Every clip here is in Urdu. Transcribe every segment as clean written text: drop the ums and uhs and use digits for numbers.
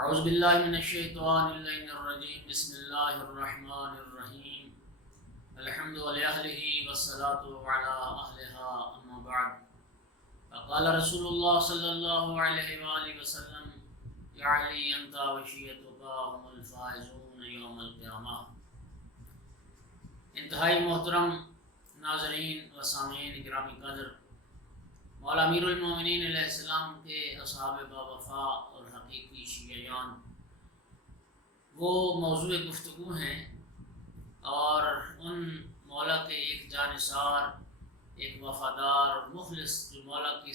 اعوذ باللہ من الشیطان اللعین الرجیم بسم اللہ الرحمن الرحیم الحمد للہ والصلاة علی اہلہا اما بعد فقال رسول اللہ صلی اللہ علیہ وآلہ وسلم یا علی انت وشیتک هم الفائزون یوم القیامہ۔ انتہائی محترم ناظرین و سامعین گرامی قدر، مولا امیر المومنین علیہ السلام کے اصحاب باوفا اور حقیقی شیعیان وہ موضوع گفتگو ہیں، اور ان مولا کے ایک جانثار، ایک وفادار اور مخلص جو مولا کی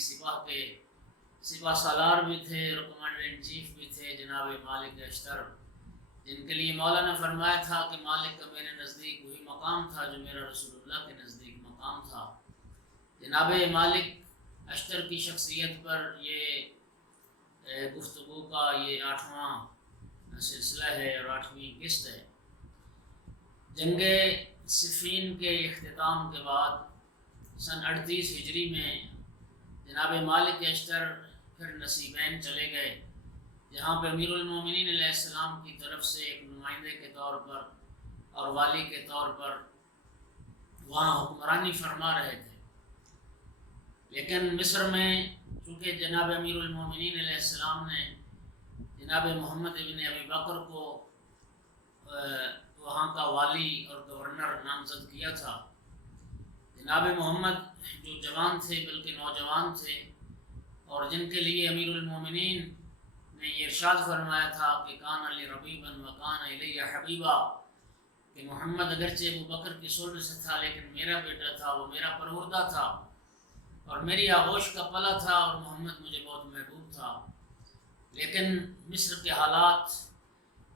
سپہ سالار بھی تھے، اور کمانڈر ان چیف بھی تھے، جناب مالک اشتر، جن کے لیے مولا نے فرمایا تھا کہ مالک کا میرے نزدیک وہی مقام تھا جو میرا رسول اللہ کے نزدیک مقام تھا۔ جناب مالک اشتر کی شخصیت پر یہ گفتگو کا یہ 8واں سلسلہ ہے اور 8ویں قسط ہے۔ جنگ صفین کے اختتام کے بعد سن 38 ہجری میں جناب مالک اشتر پھر نصیبین چلے گئے، جہاں پہ امیر المومنین علیہ السلام کی طرف سے ایک نمائندے کے طور پر اور والی کے طور پر وہاں حکمرانی فرما رہے تھے۔ لیکن مصر میں چونکہ جناب امیر المومنین علیہ السلام نے جناب محمد ابن ابی بکر کو وہاں کا والی اور گورنر نامزد کیا تھا، جناب محمد جو جوان تھے بلکہ نوجوان تھے، اور جن کے لیے امیر المومنین نے یہ ارشاد فرمایا تھا کہ کان علی ربیبا وکان الی حبیبا، کہ محمد اگرچہ ابو بکر کی صلب سے تھا لیکن میرا بیٹا تھا، وہ میرا پروردہ تھا اور میری آغوش کا پلا تھا، اور محمد مجھے بہت محبوب تھا۔ لیکن مصر کے حالات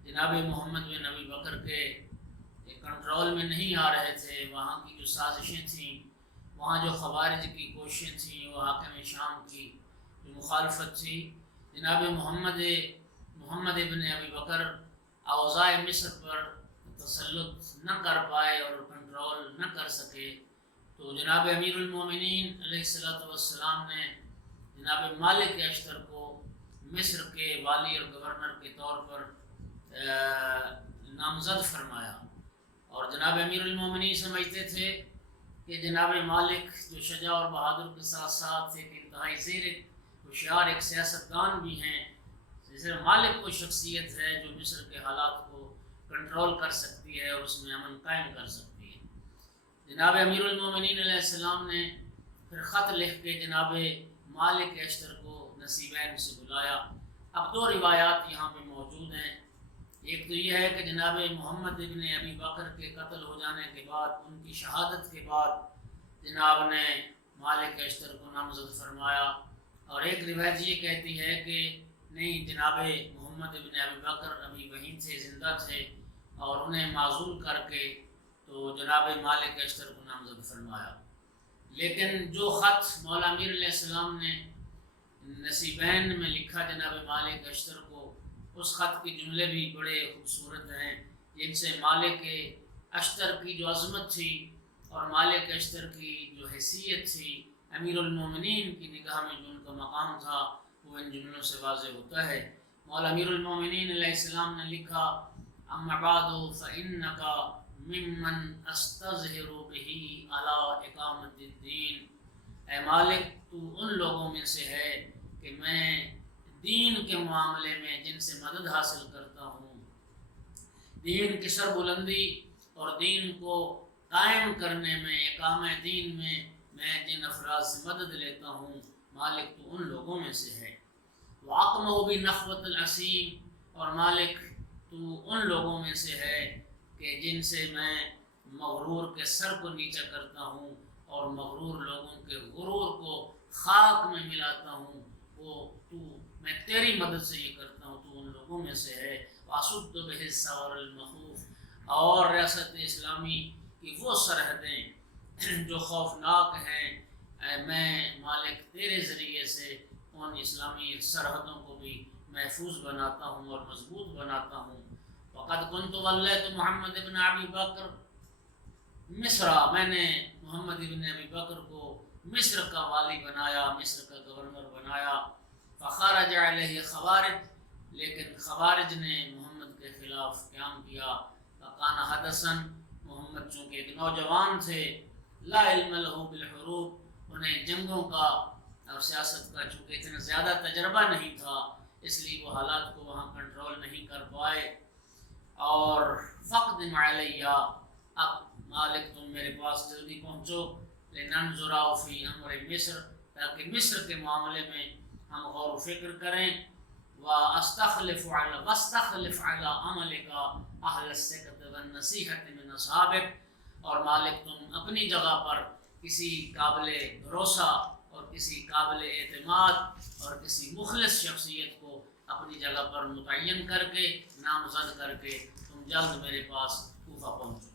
جناب محمد بن ابی بکر کے کنٹرول میں نہیں آ رہے تھے۔ وہاں کی جو سازشیں تھیں، وہاں جو خوارج کی کوششیں تھیں، وہ حاکم شام کی جو مخالفت تھی، جناب محمد ابن ابی بکر اوضاع مصر پر تسلط نہ کر پائے اور کنٹرول نہ کر سکے، تو جناب امیر المومنین علیہ السلام نے جناب مالک اشتر کو مصر کے والی اور گورنر کے طور پر نامزد فرمایا۔ اور جناب امیر المومنین سمجھتے تھے کہ جناب مالک جو شجاع اور بہادر کے ساتھ ساتھ ایک انتہائی زیر ہوشیار ایک سیاستدان بھی ہیں، جیسے مالک کو شخصیت ہے جو مصر کے حالات کو کنٹرول کر سکتی ہے اور اس میں امن قائم کر سکتی ہے۔ جناب امیر المومنین علیہ السلام نے پھر خط لکھ کے جناب مالک اشتر کو نصیبین سے بلایا۔ اب دو روایات یہاں پہ موجود ہیں، ایک تو یہ ہے کہ جناب محمد ابن ابی بکر کے قتل ہو جانے کے بعد، ان کی شہادت کے بعد جناب نے مالک اشتر کو نامزد فرمایا، اور ایک روایت یہ کہتی ہے کہ نہیں، جناب محمد ابن ابی بکر ابھی وہیں تھے، زندہ تھے، اور انہیں معزول کر کے تو جناب مالک اشتر کو نامزد فرمایا۔ لیکن جو خط مولا امیر علیہ السلام نے نصیبین میں لکھا جناب مالک اشتر کو، اس خط کے جملے بھی بڑے خوبصورت ہیں، جن سے مالک اشتر کی جو عظمت تھی اور مالک اشتر کی جو حیثیت تھی امیر المومنین کی نگاہ میں جو ان کا مقام تھا، وہ ان جملوں سے واضح ہوتا ہے۔ مولا امیر المومنین علیہ السلام نے لکھا اما بعد فإنک ممن استظہر بہ علی اقامت الدین، اے مالک تو ان لوگوں میں سے ہے کہ میں دین کے معاملے میں جن سے مدد حاصل کرتا ہوں، دین کی سربلندی اور دین کو قائم کرنے میں، اقامہ دین میں جن افراد سے مدد لیتا ہوں، مالک تو ان لوگوں میں سے ہے۔ وَعَقْمَهُ بِنَخْوَةِ الْعَسِيمِ، اور مالک تو ان لوگوں میں سے ہے کہ جن سے میں مغرور کے سر کو نیچا کرتا ہوں اور مغرور لوگوں کے غرور کو خاک میں ملاتا ہوں، میں تیری مدد سے یہ کرتا ہوں، تو ان لوگوں میں سے ہے۔ وَأَصُدُّ بِهِ الثَّوَرَ الْمَخُوفِ، اور ریاست اسلامی کی وہ سرحدیں جو خوفناک ہیں، میں مالک تیرے ذریعے سے ان اسلامی سرحدوں کو بھی محفوظ بناتا ہوں اور مضبوط بناتا ہوں۔ وَقَدْ كُنْتُ وَلَّيْتُ محمد ابن ابی بکر مصر، میں نے محمد ابن ابی بکر کو مصر کا والی بنایا، مصر کا گورنر بنایا۔ فخرج علیہ خوارج، لیکن خوارج نے محمد کے خلاف قیام کیا۔ کان حدثن، محمد چونکہ ایک نوجوان تھے، لا علم له بالحروب، انہیں جنگوں کا اور سیاست کا چونکہ اتنا زیادہ تجربہ نہیں تھا، اس لیے وہ حالات کو وہاں کنٹرول نہیں کر پائے۔ اور فقدم علیہ، اب مالک تم میرے پاس جلدی پہنچو، لننظر فی امر مصر، تاکہ مصر کے معاملے میں ہم غور و فکر کریں۔ واستخلف علی عملک اہل الثقۃ والنصیحۃ من اصحابک، اور مالک تم اپنی جگہ پر کسی قابل بھروسہ اور کسی قابل اعتماد اور کسی مخلص شخصیت کو اپنی جگہ پر متعین کر کے، نامزد کر کے تم جلد میرے پاس کوفہ پہنچو۔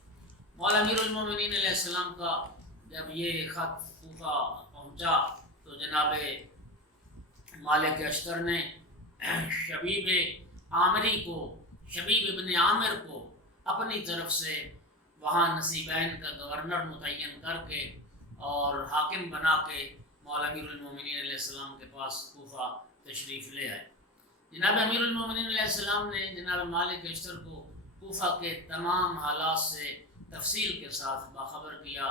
مولا امیر المومنین علیہ السلام کا جب یہ خط کوفہ پہنچا تو جناب مالک اشتر نے شبیب عامری کو، شبیب ابن عامر کو اپنی طرف سے وہاں نصیبین کا گورنر متعین کر کے اور حاکم بنا کے مولا امیر المومنین علیہ السلام کے پاس کوفہ تشریف لے آئے۔ جناب امیر المومنین علیہ السلام نے جناب مالک اشتر کو کوفہ کے تمام حالات سے تفصیل کے ساتھ باخبر کیا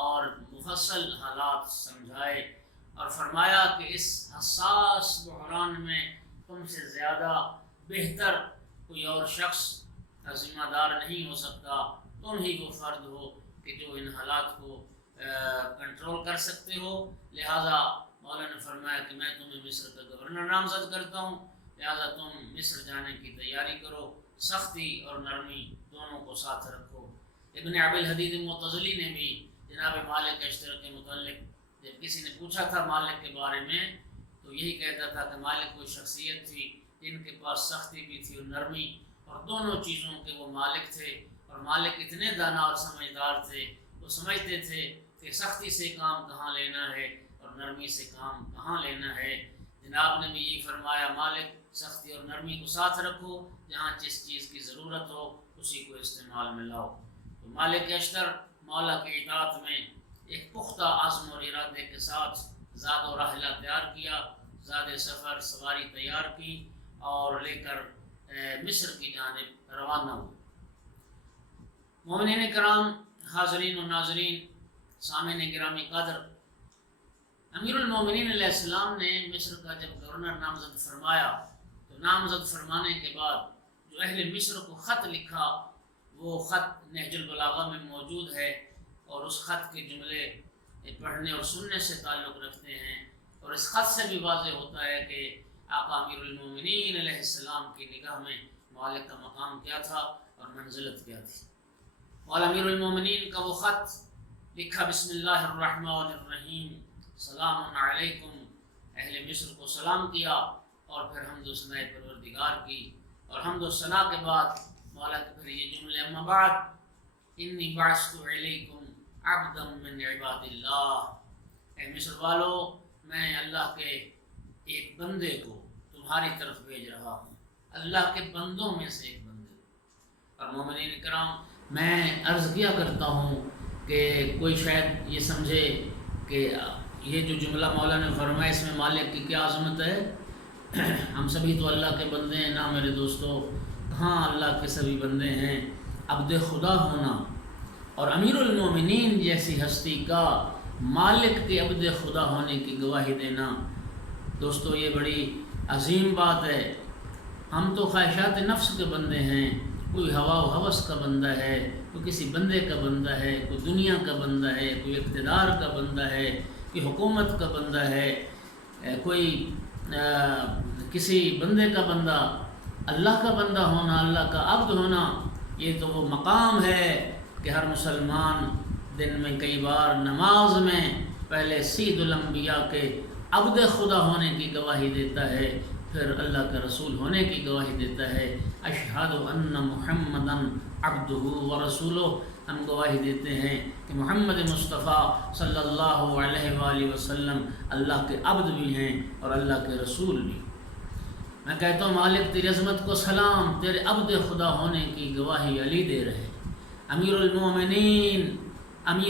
اور مفصل حالات سمجھائے، اور فرمایا کہ اس حساس بحران میں تم سے زیادہ بہتر کوئی اور شخص ذمہ دار نہیں ہو سکتا، تم ہی وہ فرد ہو کہ جو ان حالات کو کنٹرول کر سکتے ہو، لہٰذا مولا نے فرمایا کہ میں تمہیں مصر کا گورنر نامزد کرتا ہوں، لہٰذا تم مصر جانے کی تیاری کرو، سختی اور نرمی دونوں کو ساتھ رکھو۔ ابن ابی الحدید معتزلی نے بھی جناب مالک اشتر کے متعلق جب کسی نے پوچھا تھا مالک کے بارے میں تو یہی کہتا تھا کہ مالک کوئی شخصیت تھی جن کے پاس سختی بھی تھی اور نرمی، اور دونوں چیزوں کے وہ مالک تھے، اور مالک اتنے دانا اور سمجھدار تھے، وہ سمجھتے تھے کہ سختی سے کام کہاں لینا ہے اور نرمی سے کام کہاں لینا ہے۔ جناب نے بھی یہی فرمایا، مالک سختی اور نرمی کو ساتھ رکھو، جہاں جس چیز کی ضرورت ہو اسی کو استعمال میں لاؤ۔ تو مالک اشتر مولا کی اطاعت میں ایک پختہ عزم اور ارادے کے ساتھ زاد و راحلہ تیار کیا، زاد سفر سواری تیار کی اور لے کر مصر کی جانب روانہ ہوئے۔ مومنین کرام، حاضرین و ناظرین، سامعین گرامی قدر، امیر المومنین علیہ السلام نے مصر کا جب گورنر نامزد فرمایا تو نامزد فرمانے کے بعد جو اہل مصر کو خط لکھا وہ خط نہج البلاغہ میں موجود ہے، اور اس خط کے جملے پڑھنے اور سننے سے تعلق رکھتے ہیں، اور اس خط سے بھی واضح ہوتا ہے کہ آقا امیر المومنین علیہ السلام کی نگاہ میں مالک کا مقام کیا تھا اور منزلت کیا تھی۔ مولا امیر المومنین کا وہ خط لکھا، بسم اللہ الرحمن الرحیم، سلام علیکم، اہل مصر کو سلام کیا، اور پھر حمد و ثناء پروردگار کی، اور حمد و ثناء کے بعد مولا کے پھر یہ جملے، اما بعد انی بعثت علیکم عبدا من عباد اللہ، اے مصر والو، میں اللہ کے ایک بندے کو تمہاری طرف بھیج رہا ہوں، اللہ کے بندوں میں سے ایک بندے۔ اور مومنین کرام، میں عرض کیا کرتا ہوں کہ کوئی شاید یہ سمجھے کہ یہ جو جملہ مولا نے فرمایا اس میں مالک کی کیا عظمت ہے، ہم سبھی تو اللہ کے بندے ہیں نا میرے دوستو، کہاں اللہ کے سبھی بندے ہیں، عبد خدا ہونا اور امیر المومنین جیسی ہستی کا مالک کے عبد خدا ہونے کی گواہی دینا، دوستو یہ بڑی عظیم بات ہے۔ ہم تو خواہشات نفس کے بندے ہیں، کوئی ہوا و ہوس کا بندہ ہے، کوئی کسی بندے کا بندہ ہے، کوئی دنیا کا بندہ ہے، کوئی اقتدار کا بندہ ہے، کوئی حکومت کا بندہ ہے، کوئی کسی بندے کا بندہ۔ اللہ کا بندہ ہونا، اللہ کا عبد ہونا، یہ تو وہ مقام ہے کہ ہر مسلمان دن میں کئی بار نماز میں پہلے سید الانبیاء کے عبد خدا ہونے کی گواہی دیتا ہے، پھر اللہ کا رسول ہونے کی گواہی دیتا ہے، اشہد ان محمدا عبدہ ورسولہ، ہم گواہی دیتے ہیں کہ محمد مصطفیٰ صلی اللہ علیہ وآلہ وسلم اللہ کے عبد بھی ہیں اور اللہ کے رسول بھی۔ میں کہتا ہوں مالک تیری عظمت کو سلام، تیرے عبد خدا ہونے کی گواہی علی دے رہے۔ امیر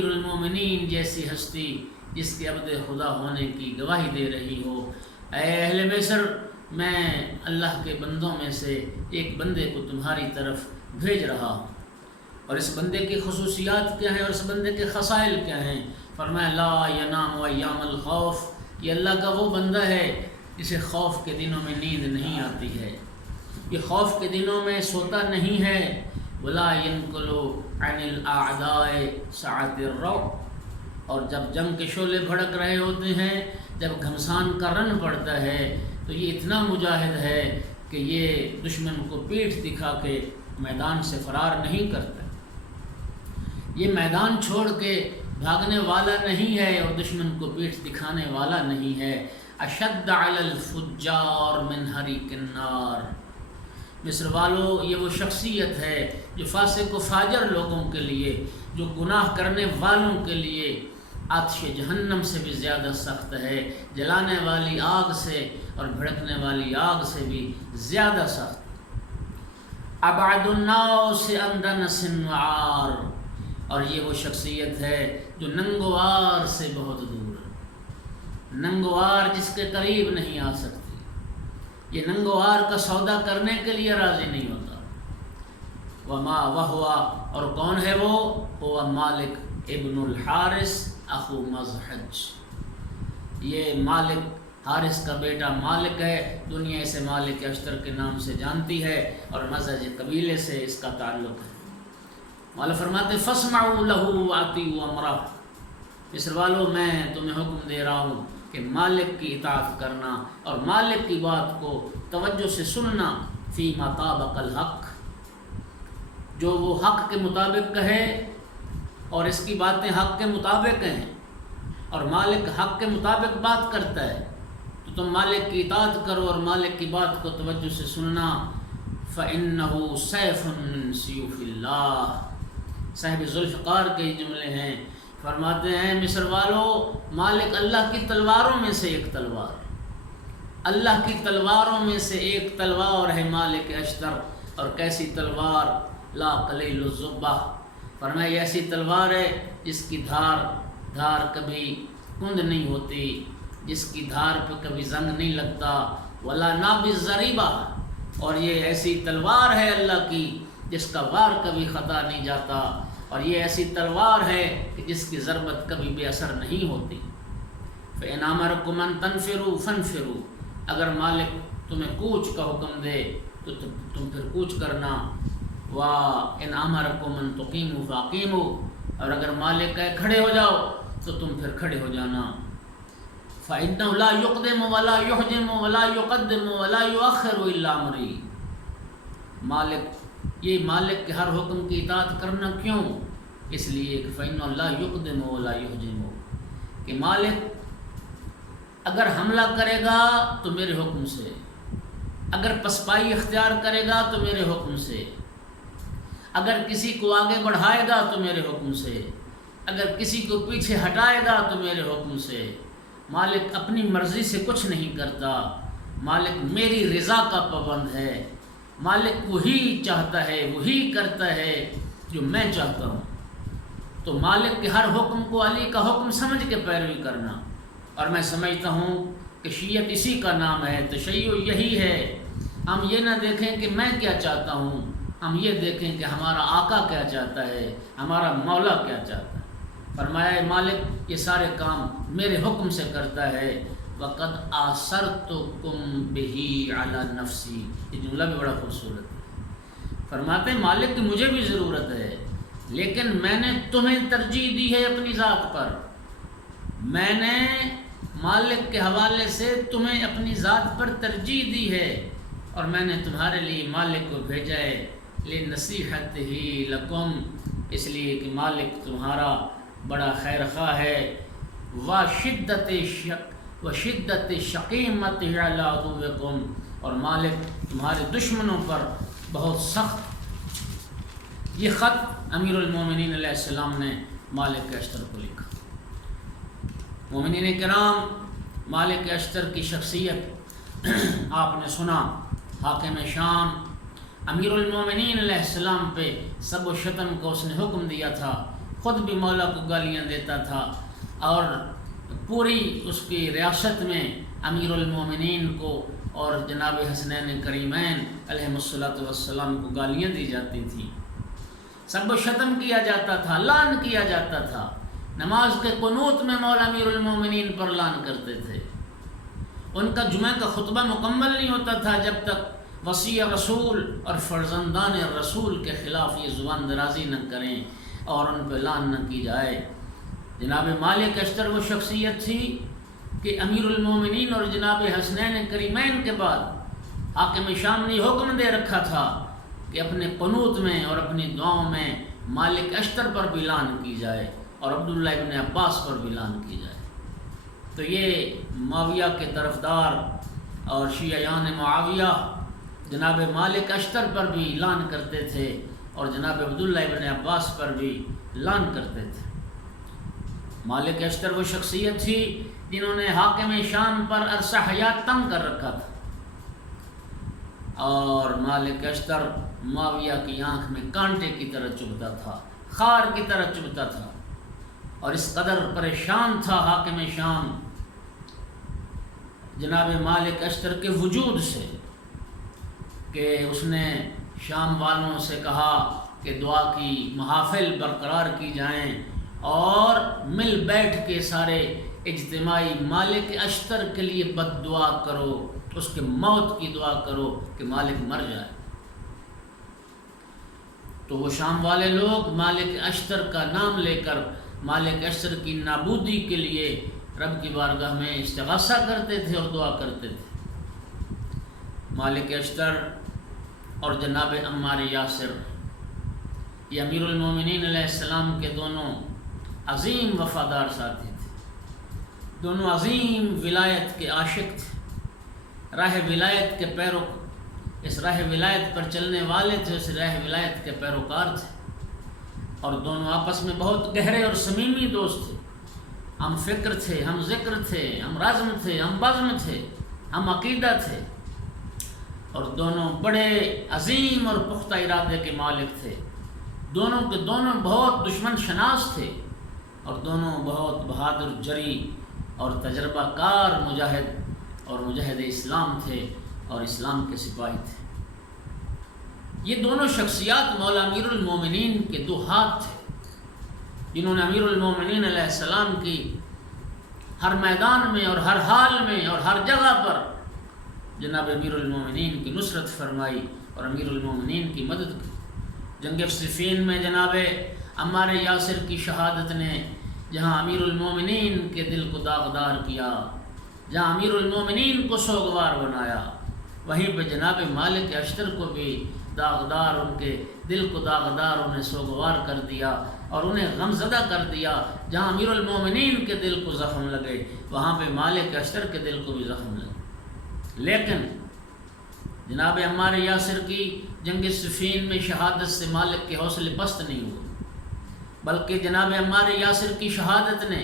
المومنین جیسی ہستی جس کے عبد خدا ہونے کی گواہی دے رہی ہو، اے اہل مصر، میں اللہ کے بندوں میں سے ایک بندے کو تمہاری طرف بھیج رہا ہوں، اور اس بندے کی خصوصیات کیا ہیں اور اس بندے کے خصائل کیا ہیں؟ فرمایا لا ینام ایام الخوف، یہ اللہ کا وہ بندہ ہے جسے خوف کے دنوں میں نیند نہیں آتی ہے، یہ خوف کے دنوں میں سوتا نہیں ہے۔ ولا ينقل عن الاعداء ساعة الروع، اور جب جنگ کے شعلے بھڑک رہے ہوتے ہیں، جب گھمسان کا رن پڑتا ہے، تو یہ اتنا مجاہد ہے کہ یہ دشمن کو پیٹھ دکھا کے میدان سے فرار نہیں کرتا، یہ میدان چھوڑ کے بھاگنے والا نہیں ہے اور دشمن کو پیٹھ دکھانے والا نہیں ہے۔ اشد علی الفجار من حریق النار، مصر والو یہ وہ شخصیت ہے جو فاسق و فاجر لوگوں کے لیے، جو گناہ کرنے والوں کے لیے آتش جہنم سے بھی زیادہ سخت ہے، جلانے والی آگ سے اور بھڑکنے والی آگ سے بھی زیادہ سخت۔ ابعد الناس عن دنس وعار، اور یہ وہ شخصیت ہے جو ننگوار سے بہت دور ہے، ننگوار جس کے قریب نہیں آ سکتی، یہ ننگوار کا سودا کرنے کے لیے راضی نہیں ہوتا۔ وما وہوا، اور کون ہے وہ؟ ہوا مالک ابن الحارث اخو مزحج، یہ مالک حارث کا بیٹا مالک ہے، دنیا اسے مالک اشتر کے نام سے جانتی ہے اور مزحج قبیلے سے اس کا تعلق ہے۔ مولا فرماتے فاسمعوا له واطیعوا امرہ، مصر والو میں تمہیں حکم دے رہا ہوں کہ مالک کی اطاعت کرنا اور مالک کی بات کو توجہ سے سننا، فیما طابق الحق، جو وہ حق کے مطابق کہے اور اس کی باتیں حق کے مطابق ہیں، اور مالک حق کے مطابق بات کرتا ہے تو تم مالک کی اطاعت کرو اور مالک کی بات کو توجہ سے سننا۔ فإنه سیف من سیوف اللہ، صاحب ذوالفقار کے جملے ہیں، فرماتے ہیں مصر والو مالک اللہ کی تلواروں میں سے ایک تلوار، اللہ کی تلواروں میں سے ایک تلوار ہے مالک اشتر، اور کیسی تلوار؟ لا قلیل الزبہ، فرمایا ایسی تلوار ہے جس کی دھار کبھی کند نہیں ہوتی، جس کی دھار پہ کبھی زنگ نہیں لگتا، ولا نابض ضریبہ، اور یہ ایسی تلوار ہے اللہ کی جس کا وار کبھی خطا نہیں جاتا، اور یہ ایسی تلوار ہے کہ جس کی ضربت کبھی بے اثر نہیں ہوتی۔ فإن أمركم أن تنفروا فانفروا، اگر مالک تمہیں کوچ کا حکم دے تو تم پھر کوچ کرنا، وإن أمركم أن تقيموا فأقيموا، اور اگر مالک کہے کھڑے ہو جاؤ تو تم پھر کھڑے ہو جانا۔ فإنه لا يقدم ولا يحجم ولا يقدم ولا يؤخر إلا أمري، یہ مالک کے ہر حکم کی اطاعت کرنا کیوں؟ اس لیے کہ فإنه لا يقدم ولا يحجم، کہ مالک اگر حملہ کرے گا تو میرے حکم سے، اگر پسپائی اختیار کرے گا تو میرے حکم سے، اگر کسی کو آگے بڑھائے گا تو میرے حکم سے، اگر کسی کو پیچھے ہٹائے گا تو میرے حکم سے۔ مالک اپنی مرضی سے کچھ نہیں کرتا، مالک میری رضا کا پابند ہے، مالک وہی چاہتا ہے وہی کرتا ہے جو میں چاہتا ہوں۔ تو مالک کے ہر حکم کو علی کا حکم سمجھ کے پیروی کرنا، اور میں سمجھتا ہوں کہ شیعت اسی کا نام ہے، تشیع یہی ہے۔ ہم یہ نہ دیکھیں کہ میں کیا چاہتا ہوں، ہم یہ دیکھیں کہ ہمارا آقا کیا چاہتا ہے، ہمارا مولا کیا چاہتا ہے۔ فرمایا مالک یہ سارے کام میرے حکم سے کرتا ہے۔ وَقَدْ آثَرْتُكُمْ بِهِ عَلَى نَفْسِي، یہ جملہ بھی بڑا خوبصورت ہے۔ فرماتے ہیں مالک کی مجھے بھی ضرورت ہے، لیکن میں نے تمہیں ترجیح دی ہے اپنی ذات پر، میں نے مالک کے حوالے سے تمہیں اپنی ذات پر ترجیح دی ہے، اور میں نے تمہارے لیے مالک کو بھیجا ہے لِنَصِيحَتِهِ لَكُمْ، اس لیے کہ مالک تمہارا بڑا خیر خواہ ہے۔ وَشِدَّةِ شَقِيمَتِهِ عَلَىٰ عَدُوِّكُمْ، اور مالک تمہارے دشمنوں پر بہت سخت۔ یہ خط امیر المومنین علیہ السلام نے مالک اشتر کو لکھا۔ مومنین کرام، مالک اشتر کی شخصیت آپ نے سنا، حاکم شام، امیر المومنین علیہ السلام پہ سب و شتم کو اس نے حکم دیا تھا، خود بھی مولا کو گالیاں دیتا تھا، اور پوری اس کی ریاست میں امیر المومنین کو اور جناب حسنین کریمین علیہم الصلوۃ والسلام کو گالیاں دی جاتی تھیں، سب و شتم کیا جاتا تھا، لعن کیا جاتا تھا۔ نماز کے قنوت میں مولا امیر المومنین پر لعن کرتے تھے۔ ان کا جمعہ کا خطبہ مکمل نہیں ہوتا تھا جب تک وصی رسول اور فرزندان رسول کے خلاف یہ زبان درازی نہ کریں اور ان پہ لعن نہ کی جائے۔ جناب مالک اشتر وہ شخصیت تھی کہ امیر المومنین اور جناب حسنین کریمین کے بعد حاکم شام نے حکم دے رکھا تھا کہ اپنے قنوت میں اور اپنی دعاؤں میں مالک اشتر پر بھی لعن کی جائے اور عبداللہ ابن عباس پر بھی لعن کی جائے۔ تو یہ معاویہ کے طرفدار اور شیعیان معاویہ جناب مالک اشتر پر بھی لعن کرتے تھے اور جناب عبداللہ ابن عباس پر بھی لعن کرتے تھے۔ مالک اشتر وہ شخصیت تھی جنہوں نے حاکم شام پر عرصہ حیات تنگ کر رکھا تھا، اور مالک اشتر معاویہ کی آنکھ میں کانٹے کی طرح چبھتا تھا، خار کی طرح چبھتا تھا، اور اس قدر پریشان تھا حاکم شام جناب مالک اشتر کے وجود سے کہ اس نے شام والوں سے کہا کہ دعا کی محافل برقرار کی جائیں اور مل بیٹھ کے سارے اجتماعی مالک اشتر کے لیے بد دعا کرو، اس کے موت کی دعا کرو کہ مالک مر جائے۔ تو وہ شام والے لوگ مالک اشتر کا نام لے کر مالک اشتر کی نابودی کے لیے رب کی بارگاہ میں استغاثہ کرتے تھے اور دعا کرتے تھے۔ مالک اشتر اور جناب عمار یاسر یہ امیر المومنین علیہ السلام کے دونوں عظیم وفادار ساتھی تھے، دونوں عظیم ولایت کے عاشق تھے، راہ ولایت کے اس راہ ولایت پر چلنے والے تھے، اس راہ ولایت کے پیروکار تھے، اور دونوں آپس میں بہت گہرے اور صمیمی دوست تھے۔ ہم فکر تھے، ہم ذکر تھے، ہم رزم تھے، ہم بزم تھے، ہم عقیدہ تھے، اور دونوں بڑے عظیم اور پختہ ارادے کے مالک تھے۔ دونوں کے دونوں بہت دشمن شناس تھے، اور دونوں بہت بہادر جری اور تجربہ کار مجاہد اسلام تھے اور اسلام کے سپاہی تھے۔ یہ دونوں شخصیات مولا امیر المومنین کے دو ہاتھ تھے جنہوں نے امیر المومنین علیہ السلام کی ہر میدان میں اور ہر حال میں اور ہر جگہ پر جناب امیر المومنین کی نصرت فرمائی اور امیر المومنین کی مدد کی۔ جنگ صفین میں جناب عمار یاسر کی شہادت نے جہاں امیر المومنین کے دل کو داغدار کیا، جہاں امیر المومنین کو سوگوار بنایا، وہیں پہ جناب مالک اشتر کو بھی داغدار، ان کے دل کو داغدار انہیں سوگوار کر دیا اور انہیں غمزدہ کر دیا۔ جہاں امیر المومنین کے دل کو زخم لگے وہاں پہ مالک اشتر کے دل کو بھی زخم لگے۔ لیکن جناب عمار یاسر کی جنگ صفین میں شہادت سے مالک کے حوصلے پست نہیں ہوئے، بلکہ جناب عمار یاسر کی شہادت نے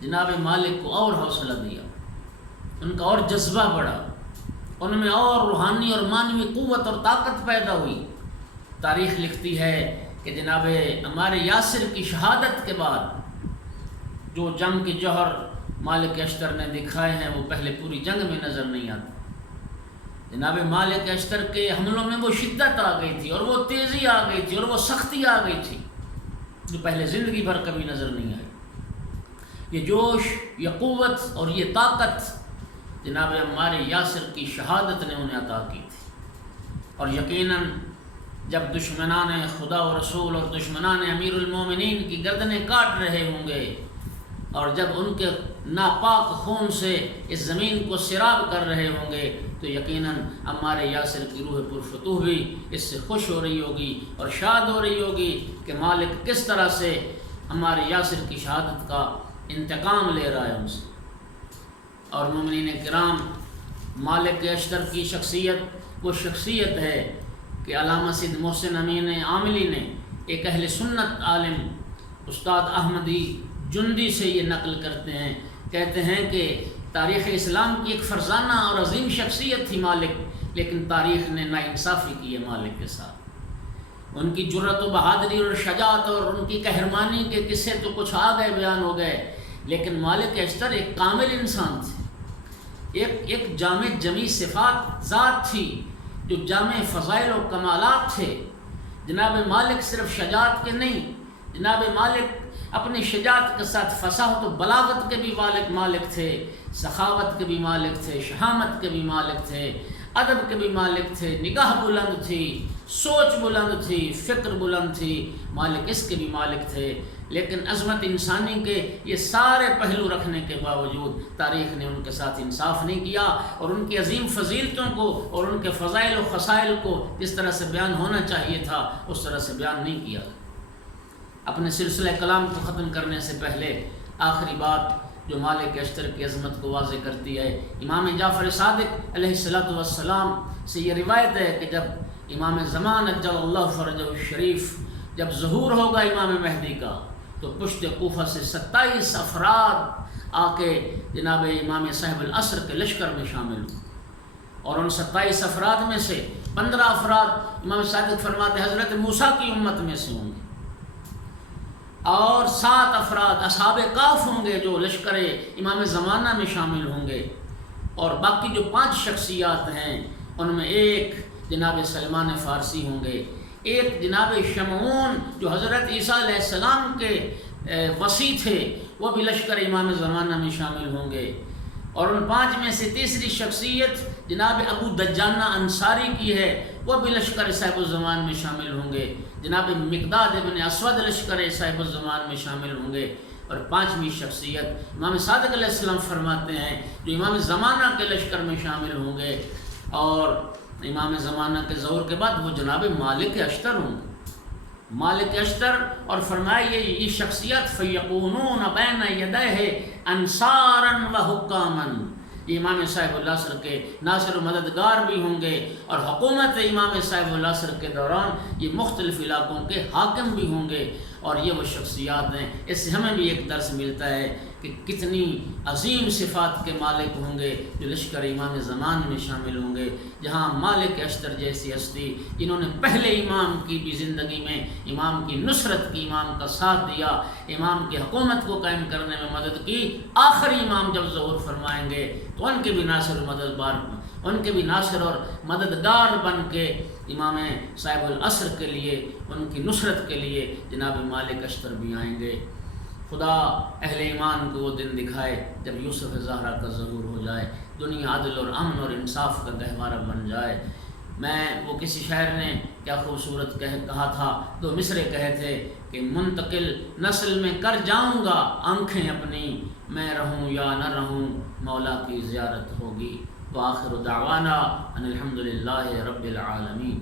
جناب مالک کو اور حوصلہ دیا، ان کا اور جذبہ بڑھا، ان میں اور روحانی اور معنوی قوت اور طاقت پیدا ہوئی۔ تاریخ لکھتی ہے کہ جناب عمار یاسر کی شہادت کے بعد جو جنگ کے جوہر مالک اشتر نے دکھائے ہیں وہ پہلے پوری جنگ میں نظر نہیں آتے۔ جناب مالک اشتر کے حملوں میں وہ شدت آ گئی تھی اور وہ تیزی آ گئی تھی اور وہ سختی آ گئی تھی جو پہلے زندگی بھر کبھی نظر نہیں آئی۔ یہ جوش، یہ قوت اور یہ طاقت جناب عمار یاسر کی شہادت نے انہیں عطا کی تھی، اور یقیناً جب دشمنان خدا و رسول اور دشمنان امیر المومنین کی گردنیں کاٹ رہے ہوں گے اور جب ان کے ناپاک خون سے اس زمین کو سیراب کر رہے ہوں گے تو یقیناً عمار یاسر کی روح پرفتوح بھی اس سے خوش ہو رہی ہوگی اور شاد ہو رہی ہوگی کہ مالک کس طرح سے عمار یاسر کی شہادت کا انتقام لے رہا ہے ان سے۔ اور مومنین کرام، مالک اشتر کی شخصیت وہ شخصیت ہے کہ علامہ سید محسن امین عاملی نے ایک اہل سنت عالم استاد احمدی جندی سے یہ نقل کرتے ہیں، کہتے ہیں کہ تاریخ اسلام کی ایک فرزانہ اور عظیم شخصیت تھی مالک، لیکن تاریخ نے ناانصافی کی ہے مالک کے ساتھ۔ ان کی جرأت و بہادری اور شجاعت اور ان کی قہرمانی کے قصے تو کچھ آ گئے، بیان ہو گئے، لیکن مالک اشتر ایک کامل انسان تھے، ایک جامع جمیع صفات ذات تھی جو جامع فضائل و کمالات تھے۔ جناب مالک صرف شجاعت کے نہیں، جناب مالک اپنی شجاعت کے ساتھ فصاحت و بلاغت کے بھی مالک تھے، سخاوت کے بھی مالک تھے، شہامت کے بھی مالک تھے، ادب کے بھی مالک تھے، نگاہ بلند تھی، سوچ بلند تھی، فکر بلند تھی، مالک اس کے بھی مالک تھے۔ لیکن عظمت انسانی کے یہ سارے پہلو رکھنے کے باوجود تاریخ نے ان کے ساتھ انصاف نہیں کیا، اور ان کی عظیم فضیلتوں کو اور ان کے فضائل و خصائل کو جس طرح سے بیان ہونا چاہیے تھا اس طرح سے بیان نہیں کیا۔ اپنے سلسلہ کلام کو ختم کرنے سے پہلے آخری بات جو مالک اشتر کی عظمت کو واضح کرتی ہے، امام جعفر صادق علیہ السلام سے یہ روایت ہے کہ جب امام زمان اجل اللہ فرجہ الشریف جب ظہور ہوگا امام مہدی کا، تو پشت کوفہ سے 27 افراد آ کے جناب امام صاحب العصر کے لشکر میں شامل ہوں، اور ان 27 افراد میں سے 15 افراد امام صادق فرماتے حضرت موسیٰ کی امت میں سے ہوں گے، اور 7 افراد اصحاب کاف ہوں گے جو لشکر امام زمانہ میں شامل ہوں گے، اور باقی جو 5 شخصیات ہیں ان میں ایک جناب سلمان فارسی ہوں گے، ایک جناب شمعون جو حضرت عیسیٰ علیہ السلام کے وصی تھے وہ بھی لشکر امام زمانہ میں شامل ہوں گے، اور ان 5 میں سے تیسری شخصیت جناب ابو دجانہ انصاری کی ہے، وہ بھی لشکر صاحب الزمان میں شامل ہوں گے، جناب مقداد ابن اسود لشکر صاحب الزمان میں شامل ہوں گے، اور 5ویں شخصیت امام صادق علیہ السلام فرماتے ہیں جو امام زمانہ کے لشکر میں شامل ہوں گے، اور امام زمانہ کے ظہور کے بعد وہ جناب مالک اشتر ہوں گے، مالک اشتر، اور فرمائے یہ شخصیت فیقونون بین یدیہ انصارا و حکاما، یہ امام صاحب العصر کے ناصر و مددگار بھی ہوں گے، اور حکومت امام صاحب العصر کے دوران یہ مختلف علاقوں کے حاکم بھی ہوں گے، اور یہ وہ شخصیات ہیں۔ اس سے ہمیں بھی ایک درس ملتا ہے کہ کتنی عظیم صفات کے مالک ہوں گے جو لشکر امام زمان میں شامل ہوں گے، جہاں مالک اشتر جیسی ہستی جنہوں نے پہلے امام کی بھی زندگی میں امام کی نصرت کی، امام کا ساتھ دیا، امام کی حکومت کو قائم کرنے میں مدد کی، آخری امام جب ظہور فرمائیں گے تو ان کے بھی ناصر اور مددگار بن کے امام صاحب العصر کے لیے، ان کی نصرت کے لیے جناب مالک اشتر بھی آئیں گے۔ خدا اہل ایمان کو وہ دن دکھائے جب یوسف زہرا کا ظہور ہو جائے، دنیا عدل اور امن اور انصاف کا گہوارہ بن جائے۔ وہ کسی شاعر نے کیا خوبصورت کہا تھا، 2 مصرے کہے تھے کہ منتقل نسل میں کر جاؤں گا آنکھیں اپنی، میں رہوں یا نہ رہوں مولا کی زیارت ہوگی۔ وآخر دعوانا ان الحمد للہ رب العالمین۔